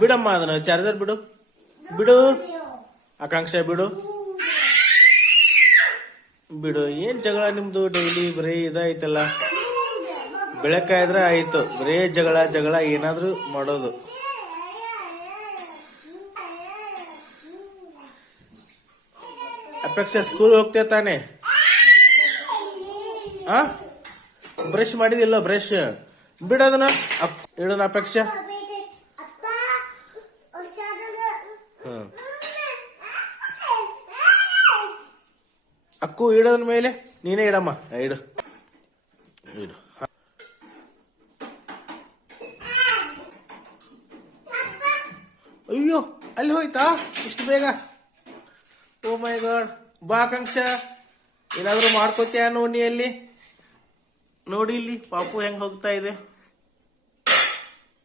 ಬಿಡಮ್ಮ ಅದನ್ನ ಚಾರ್ಜರ್ ಬಿಡು ಬಿಡು ಆಕಾಂಕ್ಷ ಬಿಡು ಬಿಡು. ಏನ್ ಜಗಳ ನಿಮ್ದು ಡೈಲಿ ಬರೀ ಇದಾಯ್ತಲ್ಲ. ಬೆಳಕಾಯ್ದ್ರೆ ಆಯ್ತು ಬರೇ ಜಗಳ ಜಗಳ ಏನಾದ್ರು ಮಾಡೋದು. ಅಪೇಕ್ಷ ಸ್ಕೂಲ್ ಹೋಗ್ತೇ ತಾನೆ? ಬ್ರಷ್ ಮಾಡಿದಿಲ್ಲ? ಬ್ರಷ್ ಬಿಡೋದನ್ನ ಇಡೋಣ ಅಪೇಕ್ಷ. ಅಕ್ಕು ಇಡೋದ್ರ ಮೇಲೆ ನೀನೇ ಇಡಮ್ಮ. ಇಡು ಇಡು. ಅಯ್ಯೋ ಅಲ್ಲಿ ಹೋಯ್ತಾ ಇಷ್ಟು ಬೇಗ? ಓ ಮೈ ಗಾಡ್. ಬಾ ಆಕಾಂಕ್ಷ, ಏನಾದ್ರು ಮಾಡ್ಕೋತೀಯ ನೋಡಿ ಅಲ್ಲಿ. ನೋಡಿ ಇಲ್ಲಿ ಪಾಪು ಹೆಂಗ್ ಹೋಗ್ತಾ ಇದೆ.